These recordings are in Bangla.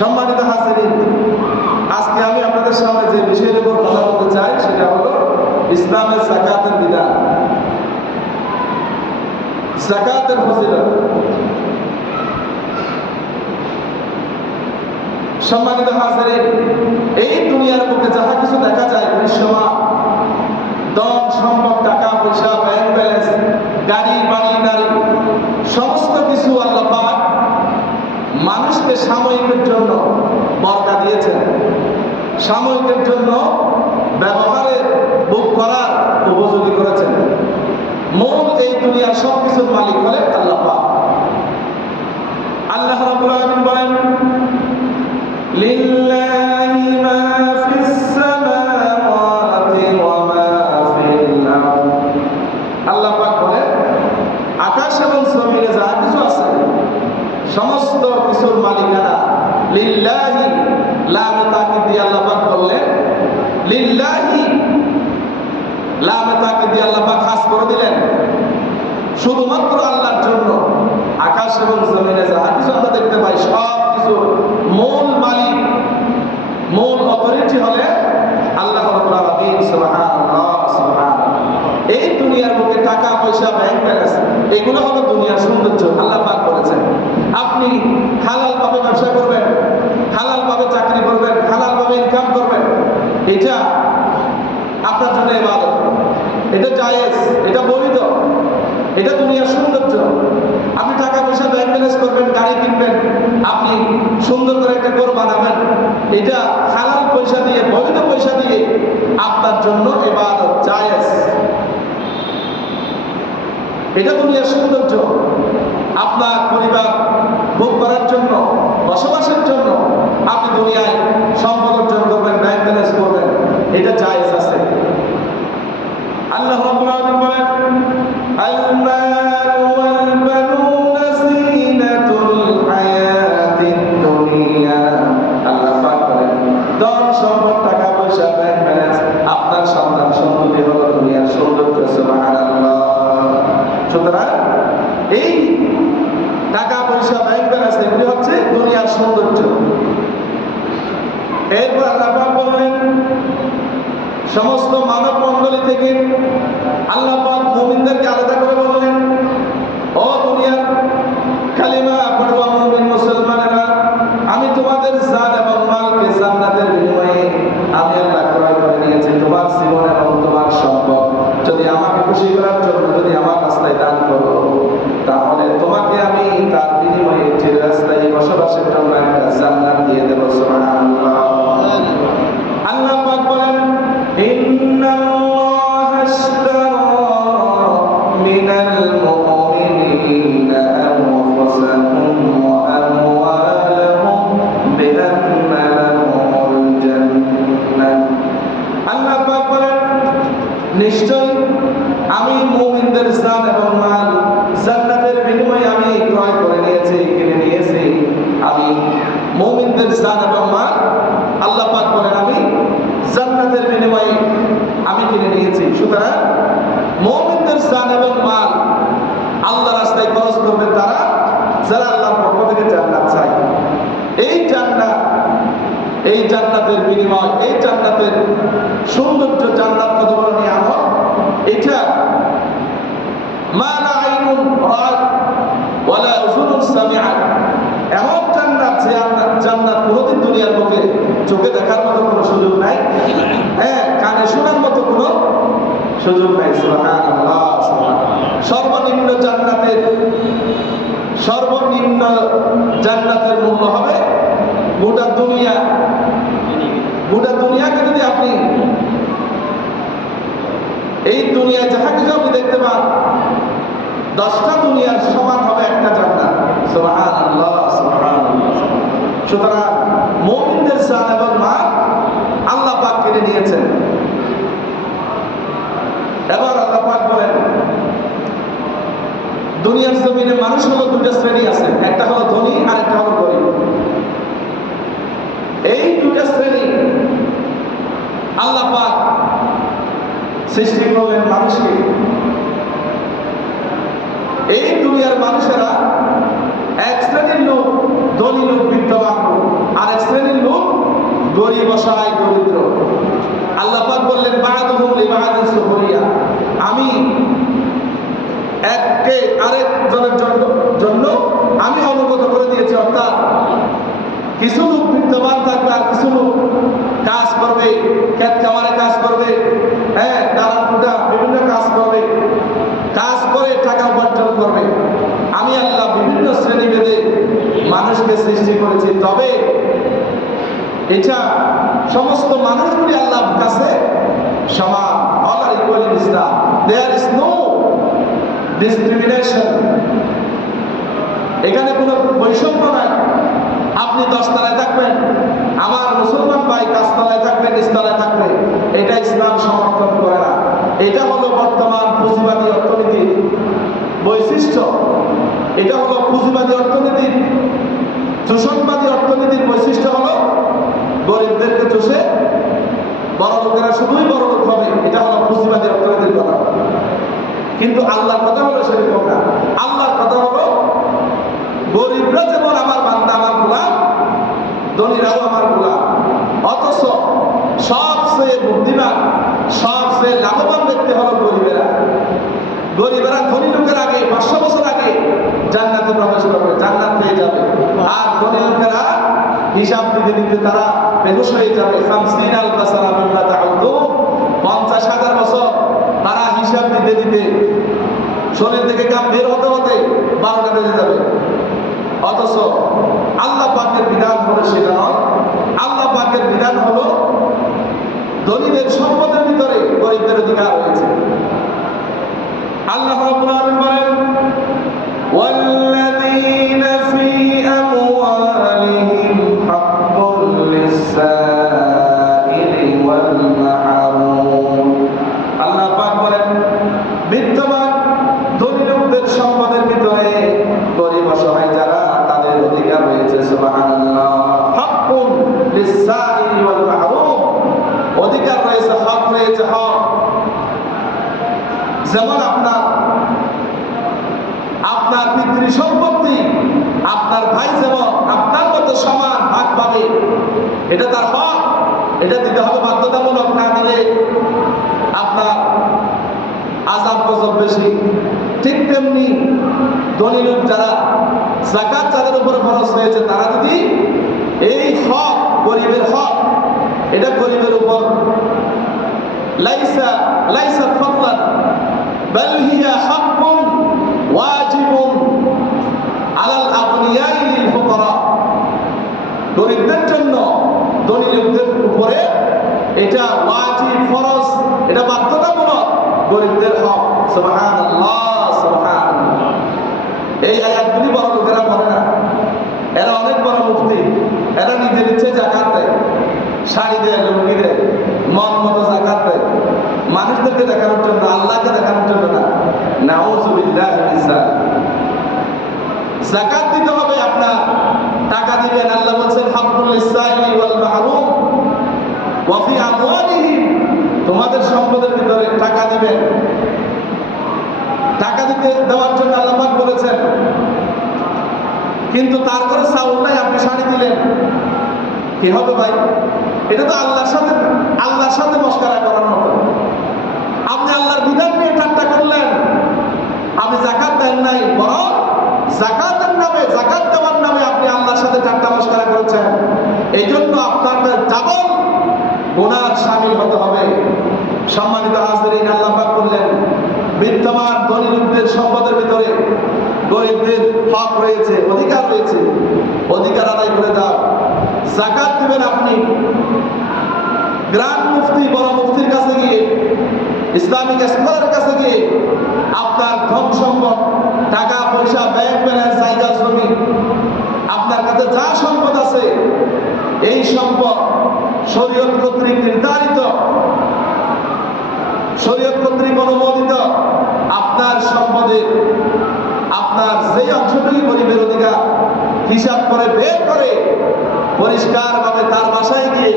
সম্মানিত হাজিরিন, আজকে আমি আপনাদের সামনে যে বিষয়ের উপর কথা বলতে চাই সেটা হলো ইসলামের যাকাতের বিধান, যাকাতের ফজিলত। সম্মানিত হাজিরিন, এই দুনিয়ার বুকে যাহা কিছু দেখা যায় দৃশ্যমান, ধন সম্পদ, টাকা পয়সা, ব্যাংক ব্যালেন্স, গাড়ি বাড়ি নারী, সমস্ত কিছু আল্লাহ পাক মানুষকে সাময়িকের জন্য বরকা দিয়েছেন, সাময়িকের জন্য ব্যবহারের বুক করার উপযোগী করেছেন। মূল এই দুনিয়ার সবকিছুর মালিক হলেন আল্লাহ পাক। আল্লাহ রাব্বুল আলামিন বলেন, লিল্লাহি মা ফিস সামাওয়াতি ওয়া মা ফিল আরদ। আল্লাহ পাক বলেন, আকাশ এবং জমিনে যা কিছু আছে সমস্ত কিছুর মালিকানা লিল্লাহি। লামে তাকিদ দিয়ে আল্লাহ পাক বললেন লিল্লাহি, লামে তাকিদ দিয়ে আল্লাহ পাক খাস করে দিলেন শুধুমাত্র আল্লাহর জন্য। আকাশ এবং জমিনে যা কিছু আমরা দেখতে পাই সব কিছু মূল মালিক, মূল অথরিটি হলে আল্লাহ রাব্বুল আলামিন। সুবহানাল্লাহ, সুবহানাল্লাহ। এই দুনিয়ার বুকে টাকা পয়সা, ব্যাংক ব্যালেন্স, এগুলো হলো দুনিয়ার সৌন্দর্য। আল্লাহ পাক বলেছেন আপনি হালাল ভাবে ব্যবসা করবেন, হালাল ভাবে চাকরি করবেন, হালাল ভাবে ইনকাম করবেন, এটা আপনার জন্য ইবাদত, এটা জায়েজ, এটা বৈধ, এটা দুনিয়ার সৌন্দর্য। আপনি টাকা পয়সা ব্যাংক ব্যালেন্স করবেন, গাড়ি কিনবেন, আপনি সুন্দর করে একটা ঘর বানাবেন, এটা হালাল পয়সা দিয়ে, বৈধ পয়সা দিয়ে আপনার জন্য ইবাদত, জায়েজ, এটা দুনিয়ার সৌন্দর্য। আপনার পরিবার ভোগ করার জন্য, বসবাসের জন্য আপনি দুনিয়ায় সম্পদ অর্জন করবেন, ব্যাংক ব্যালেন্স করবেন, এটা জায়েজ আছে। আল্লাহ রাব্বুল আলামিন বলেন, আল মালু ওয়াল বানুনা যিনাতুল হায়াতিদ দুনিয়া। আল্লাহ পাক বলেন ধন সম্পদ, টাকা পয়সা, ব্যাংক ব্যালেন্স, আপনার সন্তান সন্ততি হলো দুনিয়ার সৌন্দর্য। সুবহানাল্লাহ। সুতরাং এই টাকা পয়সা, ব্যাংক ব্যালেন্স, এগুলি হচ্ছে দুনিয়ার সৌন্দর্য। এরপর আল্লাহ পাক বললেন সমস্ত মানব মণ্ডলী থেকে আল্লাহ পাক মুমিনদেরকে আলাদা করে বললেন, ও দুনিয়ার কালিমা পড়ুয়া মুমিন মুসলমানেরা, আমি তোমাদের জান এবং মালকে জান্নাতের বিনিময়ে আমি আল্লাহ ক্রয় করে নিয়েছি। তোমার জীবন এবং তোমার সম্পদ যদি আমাকে খুশি করার জন্য যদি আমার রাস্তায় দান করো, তাহলে তোমাকে আমি তার বিনিময়ে চিরস্থায়ী বসবাসের জন্য একটা জান্নাত দিয়ে দেব। সুবহানাল্লাহ। আল্লাহ পাক বলেন, ইন্নাল্লাহা আশতারা মিনাল মুমিনিনা আনফুসাহুম ওয়া আমওয়ালাহুম বিআন্না লাহুমুল জান্নাহ। আল্লাহ পাক বলেন নিশ্চয় আমি মুমিনদের জান এবং মাল জান্নাতের বিনিময়ে আমি ক্রয় করে নিয়েছি, কিনে নিয়েছি। আমি মুমিনদের জান এবং মাল আল্লাহ পাক বলেন আমি জান্নাতের বিনিময়ে আমি কিনে নিয়েছি। সুতরাং মুমিনদের জান এবং মাল আল্লাহর রাস্তায় খরচ করবে তারা যারা আল্লাহর পক্ষ থেকে জান্নাত চায়। এই জান্নাত, এই জান্নাতের বিনিময়, এই জান্নাতের সৌন্দর্য, জান্নাত কত বড় নিয়ামত, এটা মা লা আইনুন রাআত ওয়ালা উযুনুন সামিআত। এমন জান্নাত, যে জান্নাত কোনোদিন দুনিয়ার বুকে চোখে দেখার মতো কোনো সুযোগ নাই, হ্যাঁ, কানে শোনার মতো কোনো সুযোগ নাই। সুবহানাল্লাহ। সর্বনিম্ন জান্নাতের মূল্য হবে গোটা দুনিয়াকে যদি আপনি এই দুনিয়ায় যাহা কিছু আপনি দেখতে পান 10টা দুনিয়ার সমান হবে একটা জান্নাত। সুবহানাল্লাহ, সুবহানাল্লাহ। সুতরাং মুমিনদের জান এবং মাল আল্লাহ পাক কিনে নিয়েছেন। এবার আল্লাহ পাক বলেন দুনিয়ার জমিনে মানুষ হলো দুটো শ্রেণী আছে, একটা হলো ধনী আর একটা হলো গরিব। এই দুটো শ্রেণী আল্লাহ পাক সৃষ্টি করলেন মানুষকে। এই দুনিয়ার মানুষেরা এক শ্রেণীর লোক, ধনী লোক, বিদ্যমান লোক, আরেক গরিব অসহায় দরিদ্র। আল্লাহ পাক বললেন বা'দুহুম লিবা'দিন সুখরিয়া, আমি এককে আরেকজনের জন্য আমি অনুগত করে দিয়েছি। অর্থাৎ কিছু লোক বিদ্যমান থাকবে আর কিছু লোক কাজ করবে, ক্ষেত খামারে কাজ করবে, দালানকুটা বিভিন্ন কাজ করবে, কাজ করে টাকা উপার্জন করবে। আমি আল্লাহ বিভিন্ন শ্রেণীভেদে মানুষকে সৃষ্টি করেছি, তবে এটা সমস্ত মানুষগুলি আল্লাহর কাছে সমান। all are equal in Islam, there is no discrimination, এখানে কোনো বৈষম্য নাই। আপনি 10 তলায় থাকবেন, আমার মুসলমান ভাই 5 তলায় থাকবে, নিচতলায় থাকবে, এটা ইসলাম সমর্থন করে না। এটা হলো বর্তমান পুঁজিবাদী অর্থনীতির বৈশিষ্ট্য, এটা হলো পুঁজিবাদী অর্থনীতির, শোষণবাদী অর্থনীতির বৈশিষ্ট্য হলো গরিবদেরকে চষে বড় লোকেরা শুধুই বড় লোক হবে। এটা হলো পুঁজিবাদী অর্থনীতির কথা। কিন্তু আল্লাহর কথা হলো সেরকম না। আল্লাহর কথা হলো গরিবরা যেমন আমার বান্দা, আমার গোলাম, ধনীরাও আমার গোলাম। অথচ সবচেয়ে বুদ্ধিমান, সবচেয়ে লাভবান ব্যক্তি হলো গরিবেরা। গরিবেরা ধনী লোকের আগে 500 বছর আগে জান্নাতে প্রবেশ করবে, জান্নাত পেয়ে যাবে। আর ধনী লোকেরা হিসাব দিতে দিতে তারা বেহুশ হয়ে যাবে। 50,000 বছর তারা হিসাব দিতে দিতে শরীর থেকে কাম বের হতে হতে 12টা বেজে যাবে। অথচ আল্লাহ পাকের বিধান হলো সেটা নয়। আল্লাহ পাকের বিধান হলো ধনীদের সম্পদের ভিতরে গরিবদের অধিকার রয়েছে। আল্লাহ রাব্বুল আলামিন বলেন ওয়াল্লাযীনা ফী আমওয়ালিহিম হাক্কুল লিস-সাইলি ওয়াল মাহরুম। আল্লাহ পাক বলেন বিদ্যমান ধনী লোকদের সম্পদের ভিতরে গরিব অসহায় যারা, তাদের অধিকার রয়েছে। সুবহানাল্লাহ, হাক্কুল লিস-সাইলি ওয়াল মাহরুম, অধিকার রয়েছে, হক রয়েছে, হক। যেমন আপনার পিতৃ সম্পত্তি আপনার ভাই যেমন আপনার মতো সমান ভাগ পাবে, এটা তার হক, এটা দিতে হবে বাধ্যতামূলক, না দিলে আপনার আযাব গজব বেশি। ঠিক তেমনি ধনী লোক যারা, যাকাত যাদের উপর খরচ হয়েছে, তারা যদি এই হক, গরিবের হক, এটা গরিবের উপর লাইসা ফাদলান বাল হিয়া হাক্কুন ওয়াজিবুন আলাল আগনিয়াই লিল ফুকারা, গরিবদের জন্য ধনী লোকদের উপরে এটা ওয়াজিব, ফরজ, এটা বাধ্যতামূলক, গরিবদের হক। সুবহানাল্লাহ, সুবহানাল্লাহ। এই আয়াতগুলি বড় লোকেরা পড়ে না, এরা অনেক বড় মুফতি, এরা নিজের ইচ্ছে যাকাত দেয়, শাড়ি দেয়, লুঙ্গি দেয়, মন মতো যাকাত দেয়, মানুষদেরকে দেখানোর জন্য, আল্লাহকে দেখানোর জন্য না। নাউযুবিল্লাহ মিন যালিক। যাকাত দিতে হবে, আপনার টাকা দিবেন। আল্লাহ বলেন হাক্কুল লিস-সাইলি ওয়াল মাহরুম ওয়া ফি আমওয়ালিহিম, তোমাদের সম্পদের ভিতরে টাকা দিবেন। টাকা দেওয়ার জন্য আল্লাহ পাক বলেছেন, কিন্তু তারপরে চাউল নাই, আপনি শাড়ি দিলেন, কি হবে ভাই? এটা তো আল্লাহর সাথে মশকরা করার মতো। আপনি আল্লাহর বিধান নিয়ে ঠাট্টা করলেন, আপনি যাকাত দেন নাই, বরং যাকাতের নামে, যাকাত দেওয়ার নামে আপনি আল্লাহর সাথে ঠাট্টা মশকরা করেছেন। এই জন্য আপনাদের ডাবল গুনাহ শামিল হতে হবে। সম্মানিত হাজিরিন, আল্লাহ পাক বললেন বিদ্যমান ধনী লোকদের সম্পদের ভিতরে গরিবদের হক রয়েছে, অধিকার রয়েছে, অধিকার আদায় করে দাও। যাকাত দিবেন আপনি গ্রান্ড মুফতি, বড় মুফতির কাছে গিয়ে, ইসলামিক স্কলারের কাছে গিয়ে আপনার ধন সম্পদ, টাকা পয়সা, ব্যাংক ব্যালেন্স, জায়গা জমি, আপনার কাছে যা সম্পদ আছে, এই সম্পদ শরীয়ত কর্তৃক নির্ধারিত, শরীয়ত কর্তৃক অনুমোদিত আপনার সম্পদের আপনার যে অংশটুকু গরিবের অধিকার হিসাব করে বের করে পরিষ্কারভাবে তার বাসায় গিয়ে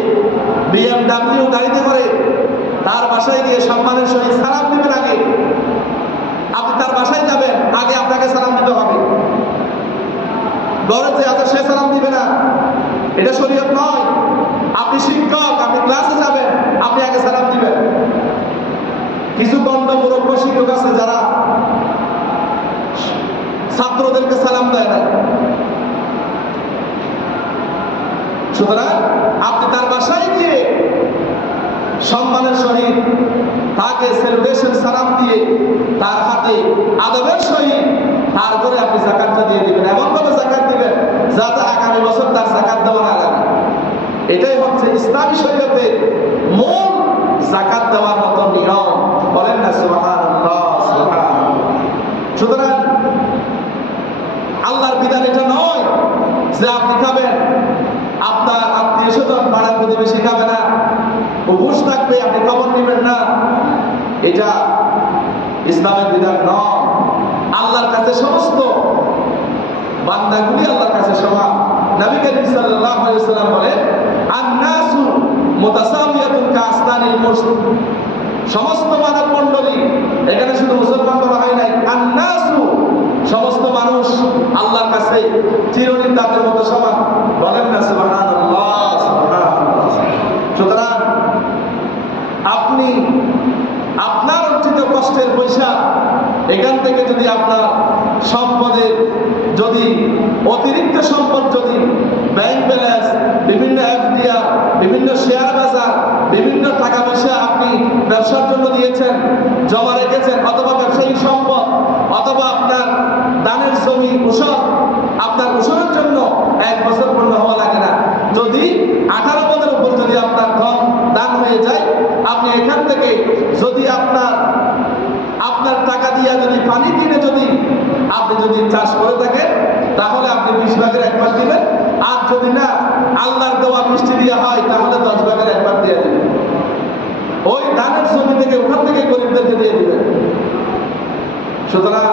BMW গাড়িতে করে তার বাসায় গিয়ে সম্মানের সহিত সালাম দিবেন। আগে আপনি তার বাসায় যাবেন, আগে আপনাকে সালাম দিতে হবে। ঘরে যে আছে সে সালাম দিবে না, এটা শরীয়ত নয়। আপনি শিক্ষা শিক্ষক আছে যারা ছাত্রদেরকে সালাম দেয় না। সুতরাং আপনি তার বাসায় গিয়ে সম্মানের সহিত তাকে সেলিব্রেশন সালাম দিয়ে তার হাতে আদবের সহিত তারপরে আপনি যাকাতটা দিয়ে দিবেন। এমন ভাবে যাকাত দিবেন যাতে আগামী বছর তার যাকাত দেওয়া না লাগে। এটাই হচ্ছে ইসলামী শরীয়তে মূল যাকাত দেওয়ার মতো নিয়ম। বলেন না সুবহানাল্লাহ, সুবহানাল্লাহ। সুতরাং আল্লাহর বিধান এটা নয় যে আপনি খাবেন, আপনার আত্মীয় স্বজন পাড়া প্রতিবেশী খাবে না, উপোস থাকবে, আপনি খবর নেবেন না। এটা ইসলামের বিধান নয়। আল্লাহর কাছে সমস্ত বান্দাগুলি আল্লাহর কাছে সমান। নবী করিম সাল্লাল্লাহু আলাইহি ওয়াসাল্লাম বলেন, আন-নাসু মুতাসাওিয়াতুন কাআসনানিল মুসলিম। সমস্ত মানব মণ্ডলী, এখানে শুধু মুসলমান বলা হয় নাই, আন-নাসু সমস্ত মানুষ আল্লাহর কাছে চিরদিন তাদের মতো সমান। বলেন না সুবহানাল্লাহ, সুবহানাল্লাহ। সুতরাং আপনি আপনার অর্জিত কষ্টের পয়সা এখান থেকে যদি আপনার সম্পদের যদি অতিরিক্ত সম্পদ যদি ব্যাংক ব্যালেন্স, বিভিন্ন এফডিআর, বিভিন্ন শেয়ার বাজার, বিভিন্ন টাকা পয়সা আপনি ব্যবসার জন্য দিয়েছেন, জমা রেখেছেন, অথবা ব্যবসায়িক সম্পদ, অথবা আপনার দানের জমি উসর, আপনার উসরের জন্য 1 বছর পূর্ণ হওয়া লাগে না। যদি 18 পদের উপর যদি আপনার ধন দান হয়ে যায়, আপনি এখান থেকে যদি আপনার টাকা দিয়ে যদি পানি কিনে যদি আপনি যদি চাষ করে থাকেন, তাহলে আপনি 20 ভাগের 1 ভাগ দিবেন। আর যদি না আল্লাহর দেওয়া মিষ্টি দিয়ে হয়, তাহলে 10 ভাগের 1 ভাগ দিয়ে দিবেন। ওই দানের জমি থেকে ওখান থেকে গরিবদেরকে দিয়ে দিবেন। সুতরাং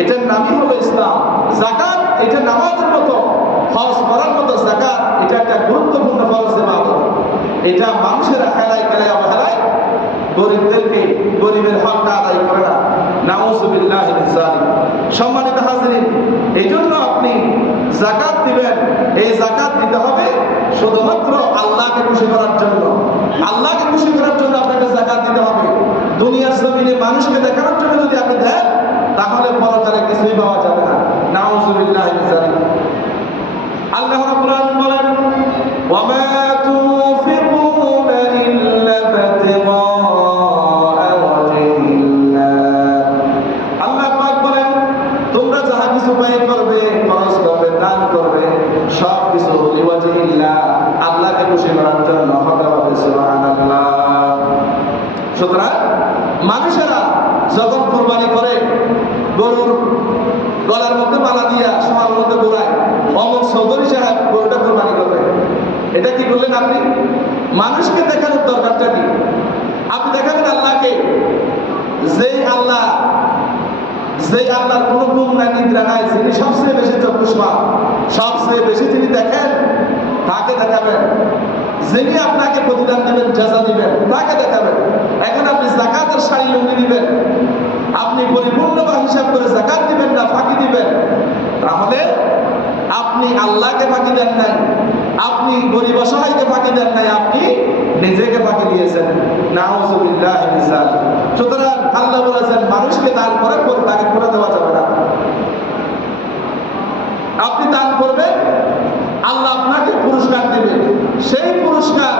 এটার নামই হলো ইসলাম। যাকাত এটা নামাজের মতো, হজ করার মতো যাকাত এটা একটা গুরুত্বপূর্ণ ফরজ ইবাদত। এটা মানুষেরা খেলায় খেলায় অবহেলায় গরিবদেরকে গরিবের হকটা আদায় করে না। নাউযুবিল্লাহি মিন যালিক। সম্মানিত হাজিরিন, এই জন্য আপনি যাকাত দিবেন, এই যাকাত দিতে হবে শুধুমাত্র আল্লাহকে খুশি করার জন্য। আল্লাহকে খুশি করার জন্য আপনাকে যাকাত দিতে হবে। দুনিয়ার জমিনে মানুষকে দেখানোর জন্য যদি আপনি দেন, তাহলে পরকালে কিছুই পাওয়া যাবে না। নাউযুবিল্লাহি মিন যালিক। আল্লাহ রাব্বুল আলামিন বলেন, ওয়া মা তুনফিকুনা ইল্লা ইবতিগাআ ওয়াজহিল্লাহ। আল্লাহ পাক বলেন, তোমরা যাহা কিছু ব্যয় করবে, খরচ করবে, দান করবে, সব কিছু লিওয়াজহিল্লাহ, আল্লাহকে খুশি করার জন্য হতে হবে। সুবহানাল্লাহ। সুতরাং মানুষেরা যখন কুরবানি করে, গরুর গলার মধ্যে মালা দিয়া সবার মধ্যে ঘোরায়, অমর চৌধুরী সাহেব গরুটা কুরবানি করবে, এটা কি করলেন আপনি? মানুষকে দেখানোর দরকারটা কি? আপনি দেখাবেন আল্লাহকে, যেই আল্লাহর কোনো ঘুম নাই, নিদ্রা নাই, যিনি সবচেয়ে বেশি চক্ষুষ্মান, সবচেয়ে বেশি যিনি দেখেন, তাকে দেখাবেন। যিনি আপনাকে প্রতিদান দিবেন, জাযা দিবেন, তাকে দেখাবেন। এখন আপনি যাকাতের শাড়ি লুঙ্গি দিবেন, আপনি পরিপূর্ণ বা হিসাব করে যাকাত দিবেন না, ফাঁকি দিবেন, তাহলে আপনি আল্লাহকে ফাঁকি দেন নাই, আপনি গরিব অসহায়কে ফাঁকি দেন নাই, আপনি নিজেকে ফাঁকি দিয়েছেন। নাউযুবিল্লাহি মিন যালিক। সুতরাং আল্লাহ বলেছেন, মানুষকে দান করার পর তাকে করে দেওয়া যাবে না। আপনি দান করবেন, আল্লাহ আপনাকে পুরস্কার দিবে, সেই পুরস্কার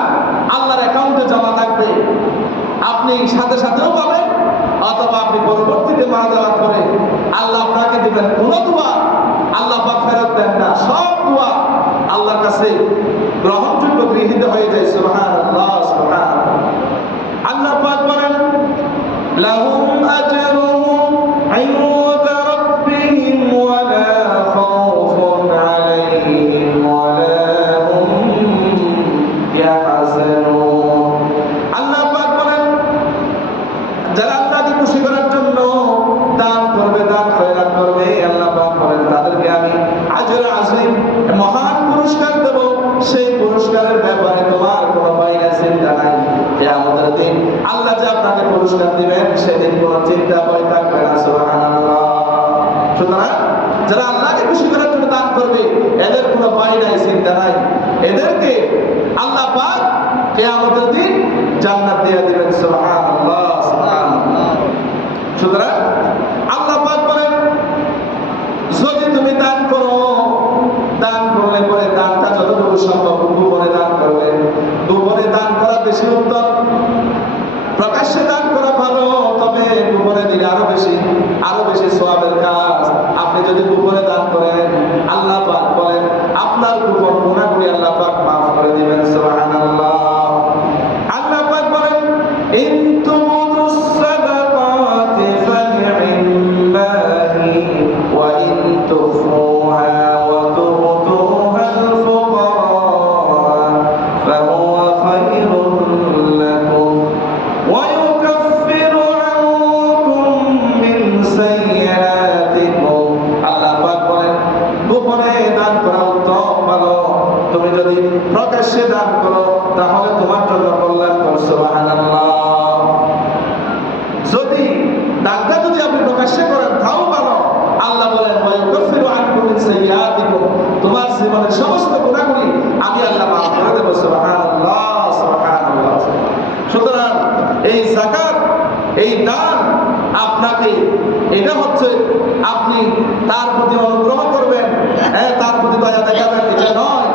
আল্লাহর অ্যাকাউন্টে জমা থাকবে। আপনি সাথে সাথেও পাবেন, অথবা আপনি পরবর্তীতে মারা যাওয়ার পরে আল্লাহ আপনাকে দিবেন। কোনো দোয়া আল্লাহ পাক ফেরত দেন না, সব দোয়া আল্লাহর কাছে গ্রহণযোগ্য, গৃহীত হয়ে যায়। সুবহানাল্লাহ, সুবহানাল্লাহ। আল্লাহ পাক বলেন, লাহুম আজরুহুম ইনদা রাব্বিহিম ওয়া লা খাউফুন আলাইহিম ওয়া লা হুম ইয়াহজানুন। আল্লাহ পাক বলেন, যারা আল্লাহকে খুশি করার জন্য দান করবে, দান খয়রাত করবে, আল্লাহ পাক বলেন তাদেরকে আমি আজর আজিম, মহান পুরস্কার দেব। সেই পুরস্কারের ব্যাপারে তোমার কোনো ভয় নাই, চিন্তা নাই। কিয়ামতের দিন আল্লাহ যে আপনাকে পুরস্কার দিবেন, সেদিন কোনো চিন্তা ভয় থাকবে না। সুবহানাল্লাহ। সুতরাং যারা আল্লাহকে খুশি করার জন্য দান করবে, এদের কোনো ভয় নাই, চিন্তা নাই। এদেরকে আল্লাহ পাক কিয়ামতের দিন জান্নাত দিয়ে দিবেন। সুবহানাল্লাহ, সুবহানাল্লাহ। সুতরাং আল্লাহ পাক বলেন যদি তুমি দান করো, দান করলে পরে দানটা যতটুকু সম্ভব গোপনে দান করবে। গোপনে দান করা বেশি উত্তম, প্রকাশ্যে দান করা ভালো, তবে গোপনে দিলে আরো বেশি সওয়াবের কাজ। আপনি যদি গোপনে দান করেন, আল্লাহ পাক বলেন আপনার গোপন গুনাহগুলি আল্লাহ পাক মাফ করে দিবেন। সুবহানাল্লাহ। আল্লাহ পাক বলেন ইন তুবুদুস সাদাকাতি ফানি'মাহি ওয়া ইন তুখফুহা ওয়া তু'তুহাল ফুকারা ফাহুয়া খায়রুন লাকুম ওয়া ইউকাফফিরু আনকুম মিন সাইয়্যাতিকুম। আল্লাহ পাক বলেন গোপনে দান করা উত্তম, ভালো। তুমি যদি প্রকাশ্যে দান করো তাহলে তোমার জন্য কল্যাণকর। সুবহানাল্লাহ। যদি দানটা যদি আপনি প্রকাশ্যে করেন তাও ভালো। আল্লাহ বলেন ওয়া ইউকাফফিরু আনকুম মিন সাইয়্যাতিকুম, তোমার জীবনের সমস্ত গুনাহগুলি আমি আল্লাহ মাফ করে দেব। সুবহানাল্লাহ, সুবহানাল্লাহ। সুতরাং এই যাকাত, এই দান আপনাকে, এটা হচ্ছে আপনি তার প্রতি অনুগ্রহ করবেন, তার প্রতি দয়া দেখাবেন, এটা নয়।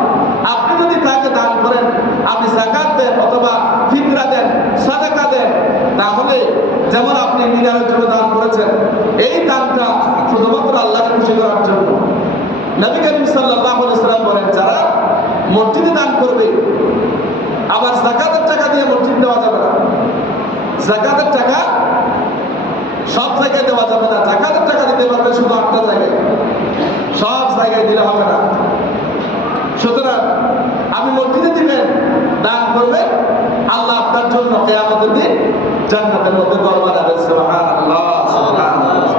আপনি যদি তাকে দান করেন, আপনি যাকাত দেন অথবা ফিতরা দেন, সাদাকা দেন, তাহলে যেমন আপনি মিনারের জন্য দান করেছেন, এই দানটা শুধুমাত্র আল্লাহকে খুশি করার জন্য। নবী করিম সাল্লাল্লাহু আলাইহি ওয়াসাল্লাম বলেন যারা মসজিদে দান করবে, আবার যাকাতের টাকা দিয়ে মসজিদ দেওয়া যাবে না। যাকাতের টাকা সব জায়গায় দেওয়া যাবে না। যাকাতের টাকা দিতে পারবে শুধু 8টা জায়গায়, সব জায়গায় দিলে হবে না। সুতরাং আপনি মসজিদে দিবেন, দান করবেন, আল্লাহ আপনার জন্য কিয়ামতের দিন জান্নাতের মধ্যে ঘর বানাবেন। সুবহানাল্লাহ, সুবহানাল্লাহ।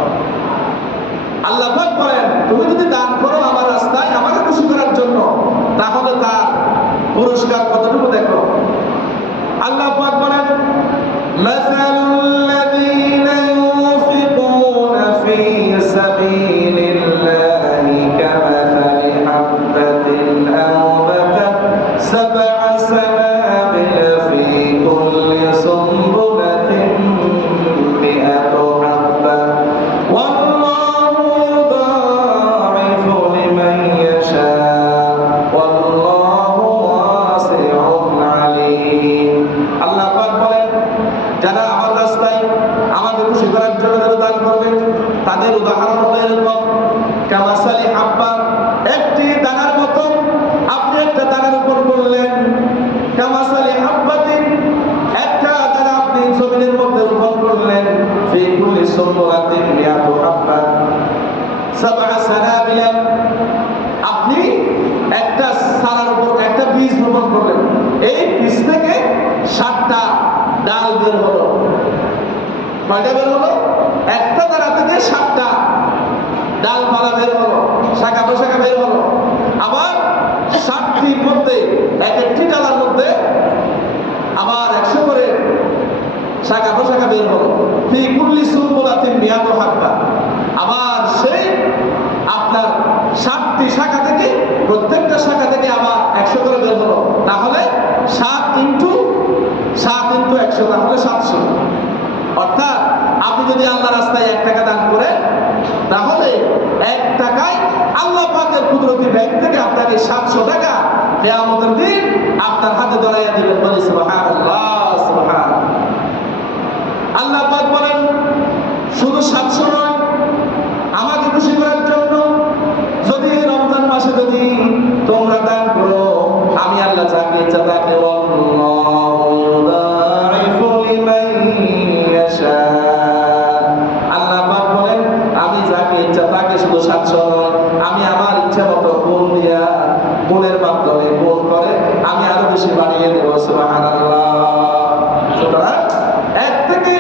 আল্লাহ পাক বলেন তুমি যদি দান করো আমার রাস্তায় আমাকে খুশি করার জন্য, তাহলে তার পুরস্কার কতটুকু দেখো। আল্লাহ পাক বলেন মাসালুল্লাযীনা ইউনফিকুনা ফী সাবীলিল্লাহি কামাসালি হাববাতিন আনবাতাত সাবআ সানাবিলা ফী কুল্লি সুনবুলাতিন মিআতু হাব্বা ওয়াল্লাহু ইউদাঈফু লিমান ইয়াশা ওয়াল্লাহু ওয়াসিউন আলীম। আল্লাহ পাক বলেন যারা আমার রাস্তায় আমাকে খুশি করার জন্য যারা দান করবে, তাদের উদাহরণ হলো এরকম কামাসালি হাব্বা, একটি দানার মতো। আপনি একটা দানা রোপণ করলেন, কামাসালি হাব্বাতিন, একটা দানা আপনি জমিনের মধ্যে রোপণ করলেন, ফী কুল্লি সুনবুলাতিন মিআতু হাব্বা সাবআ সানাবিলা, আপনি একটা সারার উপর একটা বীজ রোপণ করলেন, এই বীজ থেকে 7টা ডাল বের হলো। কয়টা বের হলো? একটা দানা থেকে 7টা ডালপালা বের হলো, শাখা প্রশাখা বের হলো। আবার 7টির মধ্যে এক একটি ডালার মধ্যে আবার 100 করে শাখা প্রশাখা বের হলো। ফী কুল্লি সুনবুলাতিন মিআতু হাব্বা, আবার সেই আপনার 7টি শাখা থেকে প্রত্যেকটা শাখা থেকে আবার 100 করে বের হলো। তাহলে 7 ইনটু 100, তাহলে 700। অর্থাৎ আপনি যদি আল্লাহ রাস্তায় 1 টাকা দান করেন, তাহলে 1 টাকায় আল্লাহ পাকের কুদরতি ব্যাংক থেকে আপনাকে 700 টাকা কিয়ামতের দিন আপনার হাতে ধরাইয়া দিবেন। বলি সুবহানাল্লাহ, সুবহানাল্লাহ। আল্লাহ পাক বলেন শুধু 700 নয়, আমাকে খুশি করার জন্য যদি রমজান মাসে যদি তোমরা দান করো, আমি আল্লাহ যাকে ইচ্ছা তাকে আল্লাহু ইউদাঈফু লিমান ইয়াশা। আল্লাহ পাক বলেন আমি যাকে ইচ্ছা তাকে শুধু 700 নয়, আমি আমার ইচ্ছা মতো গুণ দিয়া, গুণের মাধ্যমে গুণ করে আমি আরো বেশি বাড়িয়ে দেব। সুবহানাল্লাহ। সুতরাং 1 থেকে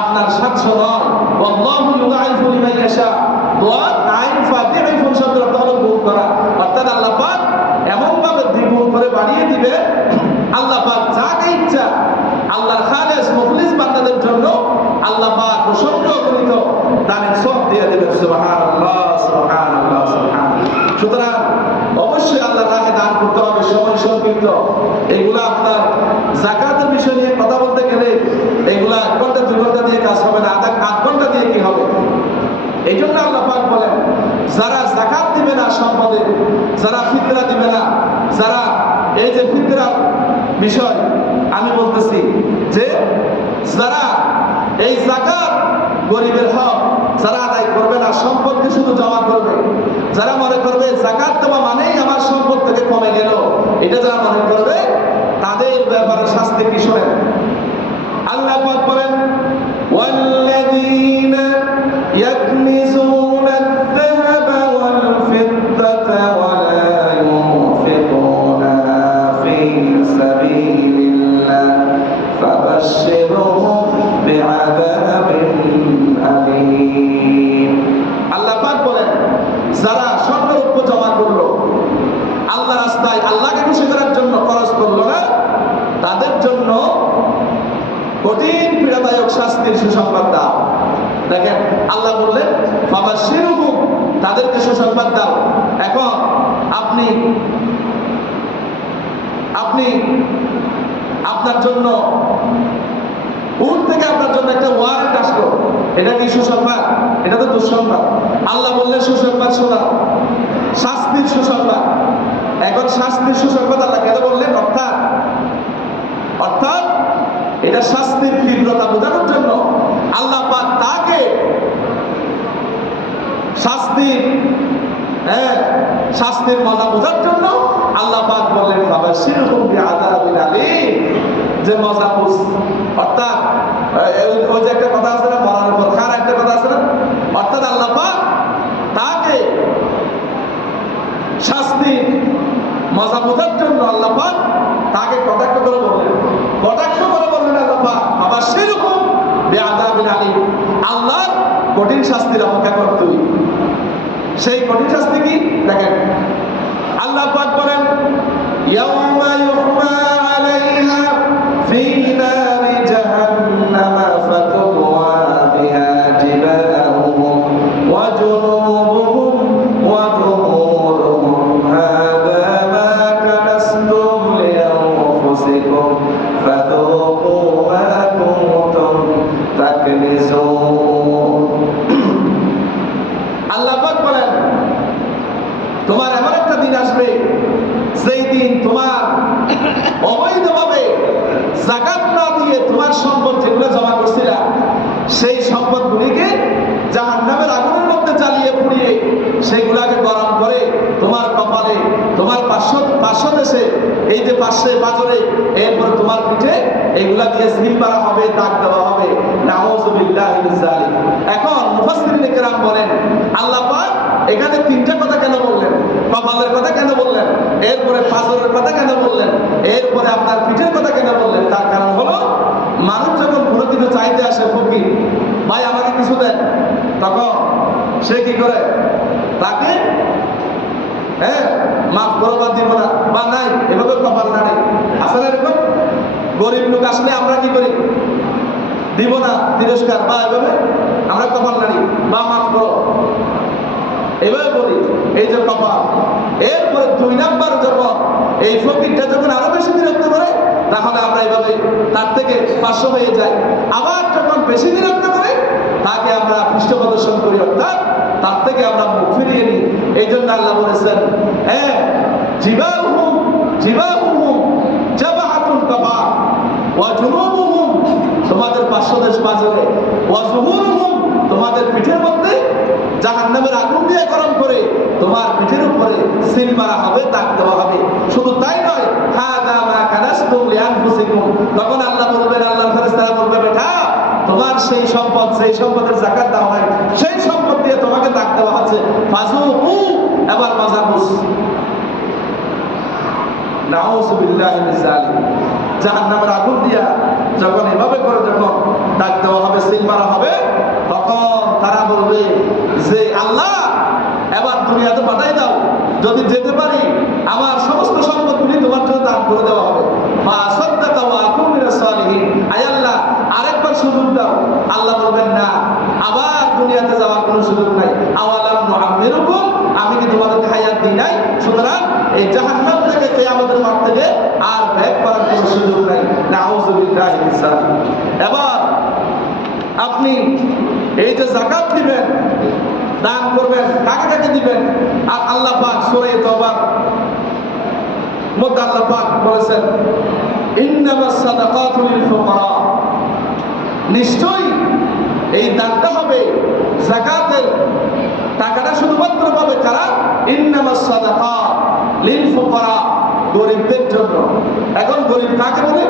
আপনার 700 নয়, আল্লাহু ইউদাঈফু লিমান ইয়াশা। দোয়া নাইন ফাতিহুন শব্দের অর্থ হলো গুণ করা, অর্থাৎ আল্লাহ পাক এমন ভাবে দ্বিগুণ করে বাড়িয়ে দিবে। আল্লাহ পাক যাকে ইচ্ছা আল্লাহর খালেস মুখলিস বান্দাদের জন্য আল্লাহ পাক প্রসন্ন করিত দানের সব দিয়ে দেবেন। সুবহানাল্লাহ, সুবহানাল্লাহ, সুবহানাল্লাহ। সুতরাং অবশ্যই আল্লাহর রাহে দান করতে হবে, সময় সংক্ষিপ্ত। এগুলা আপনার যাকাতের বিষয় নিয়ে কথা বলতে গেলে এগুলা 1 ঘন্টা 2 ঘন্টা দিয়ে কাজ হবে না, 8 ঘন্টা দিয়ে সম্পদে যারা ফিতরা দিবে না, যারা এই যে ফিতরার বিষয় আমি বলতেছি যে যারা এই যাকাত গরিবের হক যারা আদায় করবে না, সম্পদকে শুধু জমা করবে, যারা মনে করবে যাকাত দেওয়া মানেই আমার সম্পদ থেকে কমে গেল, এটা যারা মনে করবে তাদের ব্যাপারে শাস্তি কি শোনেন। আল্লাহ পাক বলেন ওয়াল্লাযীনা ইয়াকনিজুনা আয-যাহাবা ওয়াল ফিদ্দাতা ওয়া লা ইউনফিকুনাহা ফী সাবিলিল্লাহ ফাবাশশিরহুম বিআযাবিন আলীম। আল্লাহ পাক বলেন যারা স্বর্ণ রৌপ্য জমা করলো, আল্লাহ রাস্তায় আল্লাহকে খুশি করার জন্য খরচ করলো না, তাদের জন্য কঠিন পীড়াদায়ক শাস্তির সুসংবাদ দাও। দেখেন আল্লাহ বললেন ফাবাশশিরহুম, তাদেরকে সুসংবাদ দাও। এখন আপনি আপনার জন্য উট থেকে আপনার জন্য একটা ওয়ারেন্ট আসলো, এটা কি সুসংবাদ? এটা তো দুঃসংবাদ। আল্লাহ বললেন সুসংবাদ শোনা, শাস্তির সুসংবাদ। এখন শাস্তির সুসংবাদ আল্লাহ কেন বললেন? অর্থাৎ এটা শাস্তির তীব্রতা বোঝানোর জন্য আল্লাহ পাক তাকে শাস্তির মজা বোঝার জন্য আল্লাহ পাক বললেন ফাবাশশিরহুম বিআযাবিন আলীম, যে মজা বুঝ। অর্থাৎ ওই যে একটা কথা আছে না, মরার উপর খার একটা কথা আছে না, অর্থাৎ আল্লাহ পাক তাকে শাস্তির মজা বোঝার জন্য আল্লাহ পাক তাকে কটাক্ষ করে বললেন আল্লাহ পাক ফাবাশশিরহুম বিআযাবিন আলীম, আল্লাহর কঠিন শাস্তির অপেক্ষা কর তুই। সেই কঠিন শাস্তি কি দেখেন, আল্লাহ পাক বলেন ইয়াউমা ইউহমা আলাইহা ফী নারি জাহান্নামা ফাতুকওয়া বিহা জিবাহুম ওয়া জুনুবুহুম ওয়া যুহুরুহুম হাযা মা কানাসতুম লিআনফুসিকুম ফাযুকু মা কুনতুম তাকনিজুন। আল্লাহ পাক বলেন তোমার এমন একটা দিন আসবে যেই দিন তোমার অবৈধভাবে যাকাত না দিয়ে তোমার সম্পদ যেগুলো জমা করছিলা সেই সম্পদগুলিকে জাহান্নামের আগুনের মধ্যে জ্বালিয়ে পুড়িয়ে সেইগুলাকে গরম করে তোমার কপালে, তোমার পার্শ্ব দেশে, এই যে পাশে বাজরে, এরপর তোমার পিঠে এইগুলা দিয়ে সিল মারা হবে, দাগ দেওয়া হবে। নাউযুবিল্লাহি মিন যালিক। এখন মুফাসসিরিনে কেরাম বলেন আল্লাহ পাক এখানে তিনটা কথা কেন বললেন? কপালের কথা কেন বললেন? এরপরে পাজরের কথা কেন বললেন? এরপরে আপনার পিঠের কথা কেন বললেন? তার কারণ হলো মানুষ যখন কোনো কিছু চাইতে আসে, ফকির ভাই আমাকে কিছু দেন, তখন সে কি করে? তাকে মাফ করো বা দিব না বা নাই, এভাবে কপাল নাড়ে। আসলে এরকম গরিব লোক আসলে আমরা কি করি? দিব না, তিরস্কার বা এভাবে আমরা কপাল নাড়ি বা মাফ করো এভাবে বলি, এই যে কপাল। এরপরে 2 নাম্বার যখন এই ফকিরটা যখন আরো বেশি বিরক্ত করে, তাহলে আমরা এইভাবে তার থেকে 500 হয়ে যাই। আবার যখন বেশি বিরক্ত করে তাকে আমরা পৃষ্ঠপ্রদর্শন করি, অর্থাৎ তার থেকে আমরা মুখ ফিরিয়ে নিই। এই জন্য আল্লাহ বলেছেন জিবাহুম জাবাহাতুল কাফা ওয়া জুনুবুহুম, তোমাদের পার্শ্বদেশ বাজরে, ওয়া যুহুরুহুম, তোমাদের পিঠের মধ্যে জাহান্নামের আগুন দিয়ে গরম করে তোমার পিঠের উপরে সিল মারা হবে, দাগ দেওয়া হবে। শুধু তাই নয়, হাযা মা কানাসতুম লিআনফুসিকুম, তখন আল্লাহ বলবেন, আল্লাহর ফেরেশতারা বলবে বেটা তোমার সেই সম্পদের যাকাত দাও নাই, সেই সম্পদ দিয়ে তোমাকে দাগ দেওয়া আছে, ফাযুকু, এবার মজা বুঝ। নাউযুবিল্লাহি মিন যালিক। জাহান্নামের আগুন দিয়া যখন এভাবে করে যখন দাগ দেওয়া হবে, সিল মারা হবে, তখন তারা বলবে যে আল্লাহ এবার দুনিয়াতে পাঠাই দাও, যদি যেতে পারি আমার সমস্ত সম্পদগুলি তোমার জন্য দান করে দেওয়া হবে। ফাসাদদাকা ওয়া আকুম মিনাস সালিহিন, আয় আল্লাহ আরেকবার সুযোগ দাও। আল্লাহ বলবেন না, আবার দুনিয়াতে যাওয়ার কোনো সুযোগ নাই। আওয়ালাম নুআম্মিরুকুম, আমি কি তোমাদেরকে হায়াত দিই নাই? সুতরাং এই জাহান্নাম থেকে কিয়ামতের মাঠ থেকে আর ব্যাক করার কোনো সুযোগ নাই। নাউযুবিল্লাহি মিন যালিক। এবার আপনি এই যে যাকাত দিবেন, দান করবেন, কাকে কাকে দিবেন। আর আল্লাহ পাক সূরা তাওবার মধ্যে আল্লাহ পাক বলেছেন ইন্নামাস সাদাকাতু লিল ফুকারা, নিশ্চয়ই এই দানটা হবে যাকাতের টাকাটা শুধুমাত্র পাবে কারা? ইন্নামাস সাদাকাত লিল ফুকারা, গরিবদের জন্য। এখন গরিব কাকে বলে?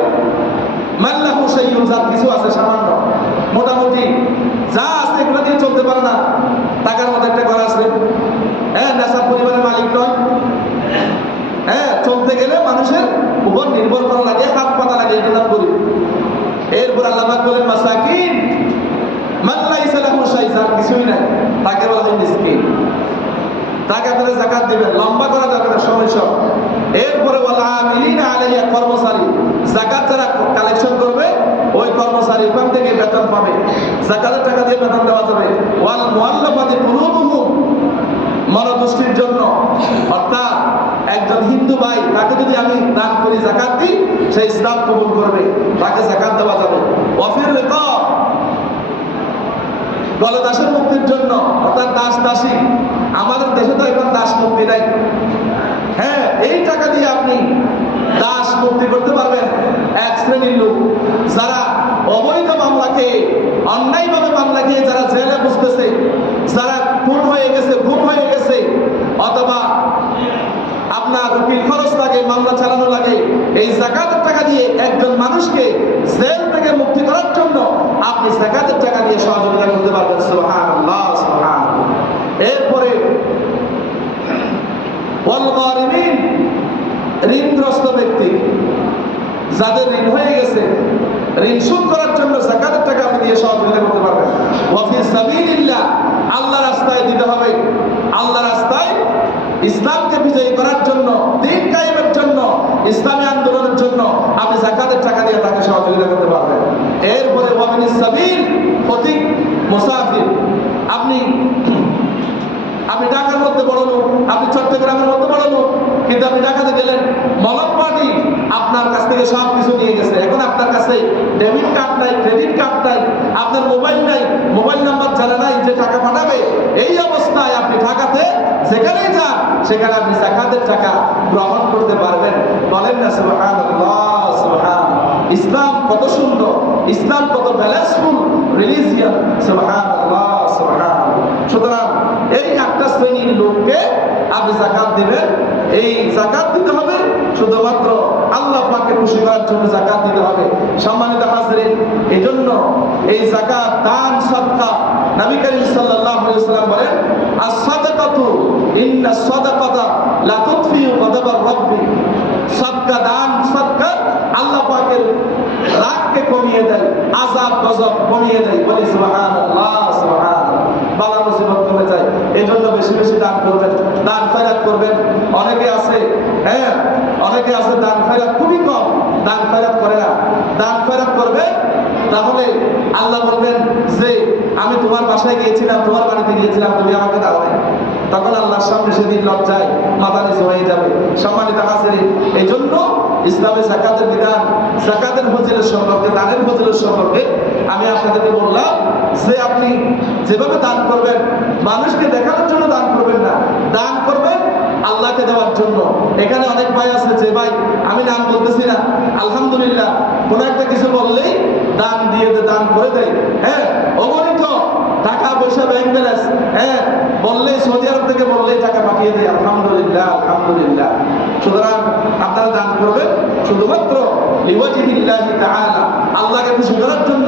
মাল্লাহু শাইউন, যার কিছু আছে সামান্য, মোটামুটি যা আছে এগুলো দিয়ে চলতে পারে না, টাকার মধ্যে একটা ঘর আছে, নেশার পরিবারের মালিক নয়, চলতে গেলে মানুষের উপর নির্ভর করা লাগে, হাত পাতা লাগে, এটা নাম গরিব। এরপর আল্লাহ পাক বলেন মাসাকিন, মান লাইসা লাহু শাই, যার কিছুই নাই, তাকে বলা হয় মিসকিন। তাকে আপনারা যাকাত দিবেন, লম্বা করা যাবে না সময় সব। এরপরে ওয়াল আমিলিনা আলাইহা, কর্মচারী, যাকাত যারা কালেকশন করবে ওই কর্মচারী ওখান থেকে বেতন পাবে, যাকাতের টাকা দিয়ে বেতন দেওয়া যাবে। ওয়াল মুআল্লাফাতি কুলুবুহুম, মনোতুষ্টির জন্য, অর্থাৎ একজন হিন্দু ভাই তাকে যদি আমি দান করি, যাকাত দিই, সে ইসলাম কবুল করবে, তাকে যাকাত দেওয়া যাবে। ওয়াফির রিকাব, গলদাসের মুক্তির জন্য, অর্থাৎ দাস দাসী, আমাদের দেশে তো এখন দাস মুক্তি নাই, এই টাকা দিয়ে আপনি দাস মুক্তি করতে পারবেন। এক শ্রেণীর লোক যারা অবৈধ মামলা খেয়ে, অন্যায়ভাবে মামলা খেয়ে যারা জেলে বসতেছে, যারা খুন হয়ে গেছে, অথবা আপনার উকিল খরচ লাগে, মামলা চালানো লাগে, এই যাকাতের টাকা দিয়ে একজন মানুষকে জেল থেকে মুক্তি করার জন্য আপনি যাকাতের টাকা দিয়ে সহযোগিতা করতে পারবেন। সুবহানাল্লাহ, সুবহানাল্লাহ। এরপরে ওয়াল গারিমিন, ঋণগ্রস্ত ব্যক্তি, যাদের ঋণ হয়ে গেছে, ঋণ শোধ করার জন্য যাকাতের টাকা আপনি দিয়ে সহযোগিতা করতে পারবেন। ওয়া ফি সাবিলিল্লাহ, আল্লাহর রাস্তায় দিতে হবে, আল্লাহর রাস্তায় ইসলামকে বিজয়ী করার জন্য, দ্বীন কায়েমের জন্য, ইসলামী আন্দোলনের জন্য আপনি যাকাতের টাকা দিয়ে তাকে সহযোগিতা করতে পারবেন। এরপরে ওয়া মিনাস সাবিল, ফতিক মুসাফির, আপনি ঢাকার মধ্যে বড় লোক, আপনি চট্টগ্রামের মধ্যে বড় লোক, কিন্তু আপনি ঢাকাতে গেলেন, মলম পার্টি আপনার কাছ থেকে সব কিছু নিয়ে গেছে, এখন আপনার কাছে ডেবিট কার্ড নাই, ক্রেডিট কার্ড নাই, আপনার মোবাইল নাই, মোবাইল নাম্বার জানা নাই যে টাকা পাঠাবে। এই অবস্থায় আপনি ঢাকাতে যেখানেই যান সেখানে আপনি যাকাতের টাকা গ্রহণ করতে পারবেন। বলেন না সুবহানাল্লাহ, সুবহানাল্লাহ। ইসলাম কত সুন্দর, ইসলাম কত ব্যালেন্সফুল রিলিজিয়ন, সুবহানাল্লাহ, সুবহানাল্লাহ। সুতরাং এই একটা শ্রেণীর লোককে আপনি যাকাত দিবেন। এই যাকাত দিতে হবে শুধুমাত্র আল্লাহ পাককে খুশি করার জন্য যাকাত দিতে হবে। সম্মানিত হাজরিন, এই জন্য এই যাকাত, দান, সাদকা, নবী করিম সাল্লাল্লাহু আলাইহি ওয়াসাল্লাম বলেন আস-সাদাকাতু ইন্নাস সাদাকাতা লা তুতফিউ গাদাবার রাব্বি, সাদকা, দান, সাদকা আল্লাহ পাকের রাগকে কমিয়ে দেয়, আযাব গজব কমিয়ে দেয়। বলি সুবহানাল্লাহ, সুবহানাল্লাহ। বালা মুসিবত কমে যায়। এই জন্য বেশি বেশি দান করবেন, দান খয়রাত করবেন। অনেকে আছে দান খয়রাত খুবই কম, দান খয়রাত করে না। দান খয়রাত করবে, তাহলে আল্লাহ বলবেন যে আমি তোমার বাসায় গিয়েছিলাম, তোমার বাড়িতে গিয়েছিলাম, তুমি আমাকে দাও নাই। তখন আল্লাহর সামনে সেদিন লজ্জায় মাথা নিচু হয়ে যাবে। সম্মানিত হাজিরিন, এই জন্য ইসলামে যাকাতের বিধান, যাকাতের ফজিলত সম্পর্কে, দানের ফজিলত সম্পর্কে আমি আপনাদেরকে বললাম যে আপনি যেভাবে দান করবেন, মানুষকে দেখানোর জন্য দান করবেন না, দান করবেন আল্লাহকে দেওয়ার জন্য। এখানে অনেক ভাই আছে যে ভাই, আমি নাম বলতেছি না, আলহামদুলিল্লাহ, কোনো একটা কিছু বললেই দান দিয়ে দান করে দেয়, অগণিত টাকা পয়সা, ব্যাংক ব্যালেন্স, বললেই সৌদি আরব থেকে বললেই টাকা পাঠিয়ে দেয়। আলহামদুলিল্লাহ, আলহামদুলিল্লাহ। সুতরাং আপনারা দান করবেন শুধুমাত্র লিওয়াজহিল্লাহি তাআলা, আল্লাহকে খুশি করার জন্য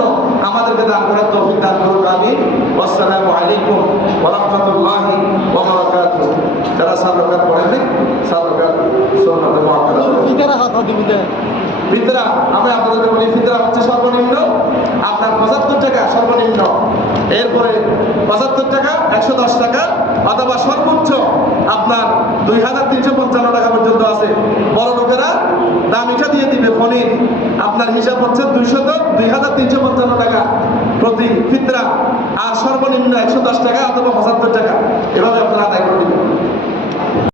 আমাদেরকে দান করার তৌফিক দান করুন, আমিন। আসসালামু আলাইকুম ওয়া রাহমাতুল্লাহি ওয়া বারাকাতুহু। যারা সাদকাত পড়েন, সাদকাত সুন্নাতে মুআক্কাদা, ফিতরা হাত দিবেন। ফিতরা আমরা আপনাদেরকে বলি, ফিতরা হচ্ছে সর্বনিম্ন আপনার 75 টাকা সর্বনিম্ন, এরপরে 75 টাকা, 110 টাকা, অথবা সর্বোচ্চ আপনার 2355 টাকা পর্যন্ত আছে। বড় লোকেরা দামিটা দিয়ে দিবে ফনির, আপনার হিসাব হচ্ছে 2355 টাকা প্রতি ফিতরা, আর সর্বনিম্ন 110 টাকা অথবা 75 টাকা।